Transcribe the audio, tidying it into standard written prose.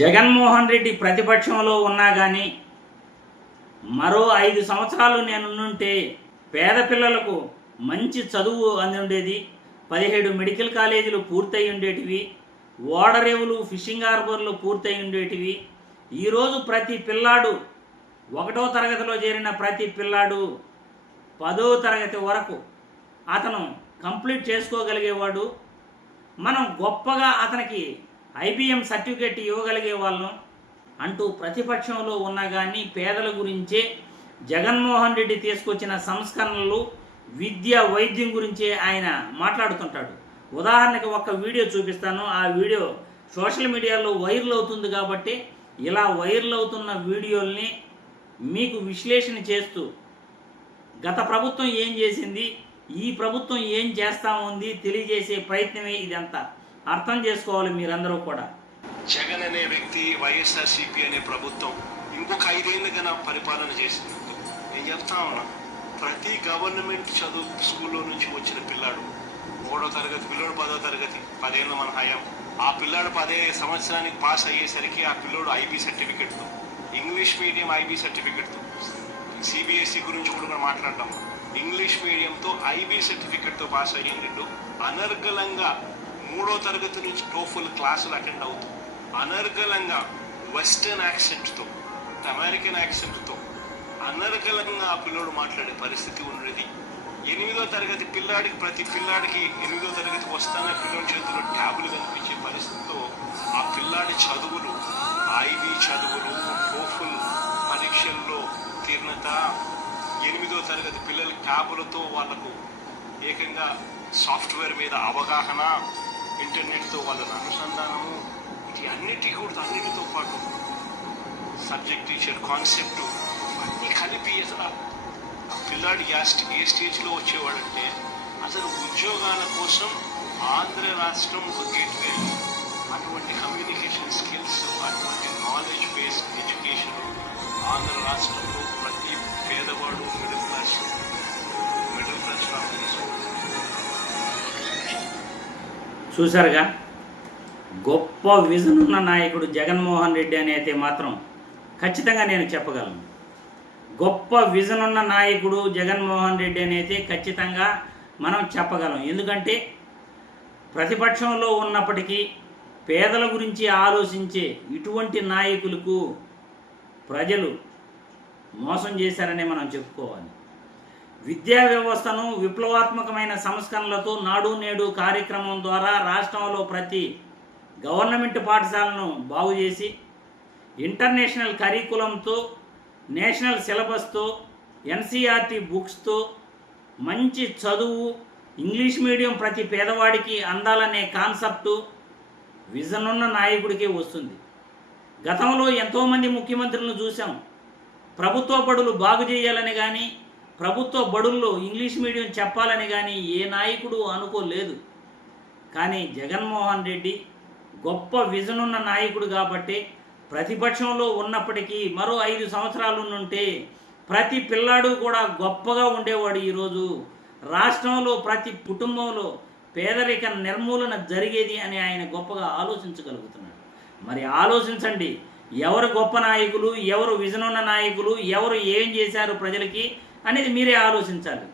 జగన్మోహన్ రెడ్డి ప్రతిపక్షంలో ఉన్నా కానీ మరో 5 సంవత్సరాలు నేనుంటే పేద పిల్లలకు మంచి చదువు అందుండేది, 17 మెడికల్ కాలేజీలు పూర్తయి ఉండేటివి, ఓడరేవులు ఫిషింగ్ హార్బర్లు పూర్తయి ఉండేటివి. ఈరోజు ప్రతి పిల్లాడు 1వ తరగతిలో చేరిన ప్రతి పిల్లాడు 10వ తరగతి వరకు అతను కంప్లీట్ చేసుకోగలిగేవాడు. మనం గొప్పగా అతనికి ఐబిఎం సర్టిఫికేట్ ఇవ్వగలిగే వాళ్ళం అంటూ ప్రతిపక్షంలో ఉన్నా కానీ పేదల గురించే జగన్మోహన్ రెడ్డి తీసుకొచ్చిన సంస్కరణలు, విద్య, వైద్యం గురించే ఆయన మాట్లాడుతుంటాడు. ఉదాహరణకి ఒక వీడియో చూపిస్తాను. ఆ వీడియో సోషల్ మీడియాలో వైరల్ అవుతుంది కాబట్టి ఇలా వైరల్ అవుతున్న వీడియోల్ని మీకు విశ్లేషణ చేస్తూ గత ప్రభుత్వం ఏం చేసింది, ఈ ప్రభుత్వం ఏం చేస్తూ ఉంది తెలియజేసే ప్రయత్నమే ఇదంతా. అర్థం చేసుకోవాలి మీరందరూ కూడా. జగన్ అనే వ్యక్తి, వైఎస్ఆర్సీపీ అనే ప్రభుత్వం ఇంకొక 5 ఏళ్ళుగా పరిపాలన చేసింది. నేను చెప్తా ఉన్నా, ప్రతి గవర్నమెంట్ చదువు స్కూల్లో నుంచి వచ్చిన పిల్లాడు 3వ తరగతి పిల్లోడు 10వ తరగతి 10 ఏళ్ళ మన హయాం, ఆ పిల్లాడు 10 సంవత్సరానికి పాస్ అయ్యేసరికి ఆ పిల్లోడు ఐబీ సర్టిఫికెట్తో, ఇంగ్లీష్ మీడియం ఐబీ సర్టిఫికెట్తో, సిబిఎస్ఈ గురించి కూడా మనం మాట్లాడతాం, ఇంగ్లీష్ మీడియంతో ఐబీ సర్టిఫికెట్తో పాస్ అయ్యిండు. అనర్గళంగా 3వ తరగతి నుంచి టోఫుల్ క్లాసులు అటెండ్ అవుతూ అనర్గళంగా వెస్టర్న్ యాక్సెంట్తో, అమెరికన్ యాక్సెంట్తో అనర్గళంగా ఆ పిల్లోడు మాట్లాడే పరిస్థితి ఉన్నది. 8వ తరగతి పిల్లాడికి, ప్రతి పిల్లాడికి 8వ తరగతికి వస్తానే పిల్లోడి చేతిలో ట్యాబులు కనిపించే పరిస్థితితో ఆ పిల్లాడి చదువులు, ఐబీ చదువులు, టోఫుల్ పరీక్షల్లో తీర్ణత, 8వ తరగతి పిల్లల ట్యాబులతో వాళ్లకు ఏకంగా సాఫ్ట్వేర్ మీద అవగాహన, ఇంటర్నెట్తో వాళ్ళని అనుసంధానము, ఇది అన్నిటితో పాటు సబ్జెక్ట్ టీచర్ కాన్సెప్ట్ అన్నీ కలిపి అసలు ఆ పిల్లాడి ఏ స్టేజ్లో వచ్చేవాడంటే అసలు ఉద్యోగాల కోసం ఆంధ్ర రాష్ట్రం ఒక గేట్వే. అటువంటి కమ్యూనికేషన్ స్కిల్స్, అటువంటి నాలెడ్జ్ బేస్డ్ ఎడ్యుకేషన్ ఆంధ్ర రాష్ట్రంలో ప్రతి పేదవాడు మిడిల్ క్లాస్ ఫ్యామిలీస్. చూసారుగా, గొప్ప విజన్ ఉన్న నాయకుడు జగన్మోహన్ రెడ్డి అని అయితే మాత్రం ఖచ్చితంగా నేను చెప్పగలను. గొప్ప విజన్ ఉన్న నాయకుడు జగన్మోహన్ రెడ్డి అని అయితే ఖచ్చితంగా మనం చెప్పగలం. ఎందుకంటే ప్రతిపక్షంలో ఉన్నప్పటికీ పేదల గురించి ఆలోచించే ఇటువంటి నాయకులకు ప్రజలు మోసం చేశారనే మనం చెప్పుకోవాలి. విద్యా వ్యవస్థను విప్లవాత్మకమైన సంస్కరణలతో నాడు నేడు కార్యక్రమం ద్వారా రాష్ట్రంలో ప్రతి గవర్నమెంట్ పాఠశాలను బాగు చేసి ఇంటర్నేషనల్ కరికులంతో, నేషనల్ సిలబస్తో, ఎన్సీఆర్టీ బుక్స్తో మంచి చదువు, ఇంగ్లీష్ మీడియం ప్రతి పేదవాడికి అందాలనే కాన్సెప్టు విజన్ ఉన్న నాయకుడికే వస్తుంది. గతంలో ఎంతోమంది ముఖ్యమంత్రులను చూసాం. ప్రభుత్వ బడులు బాగు చేయాలని కానీ, ప్రభుత్వ బడుల్లో ఇంగ్లీష్ మీడియం చెప్పాలని కానీ ఏ నాయకుడు అనుకోలేదు. కానీ జగన్మోహన్ రెడ్డి గొప్ప విజన్ ఉన్న నాయకుడు కాబట్టి ప్రతిపక్షంలో ఉన్నప్పటికీ మరో 5 సంవత్సరాలు ఉంటే ప్రతి పిల్లాడు కూడా గొప్పగా ఉండేవాడు. ఈరోజు రాష్ట్రంలో ప్రతి కుటుంబంలో పేదరిక నిర్మూలన జరిగేది అని ఆయన గొప్పగా ఆలోచించగలుగుతున్నాడు. మరి ఆలోచించండి, ఎవరు గొప్ప నాయకులు, ఎవరు విజన్ ఉన్న నాయకులు, ఎవరు ఏం చేశారు ప్రజలకి అనేది మీరే ఆలోచించాలి.